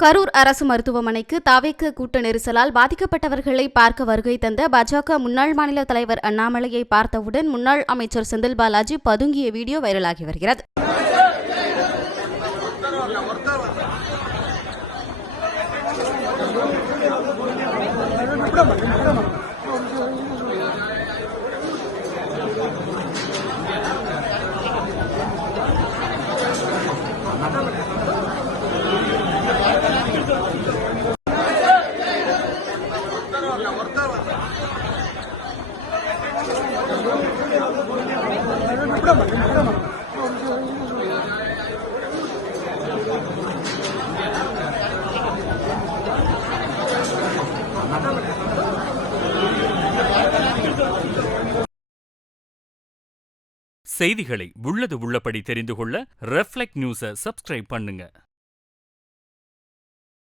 கரூர் அரசு மருத்துவமனைக்கு தாவேக கூட்ட நெரிசலால் பாதிக்கப்பட்டவர்களை பார்க்க வருகை தந்த பாஜக முன்னாள் மாநில தலைவர் அண்ணாமலையை பார்த்தவுடன் முன்னாள் அமைச்சர் செந்தில் பாலாஜி பதுங்கிய வீடியோ வைரலாகி வருகிறது. செய்திகளை உள்ளது உள்ளபடி தெரிந்து கொள்ள ரெஃப்ளெக்ட் நியூஸை சப்ஸ்கிரைப் பண்ணுங்க.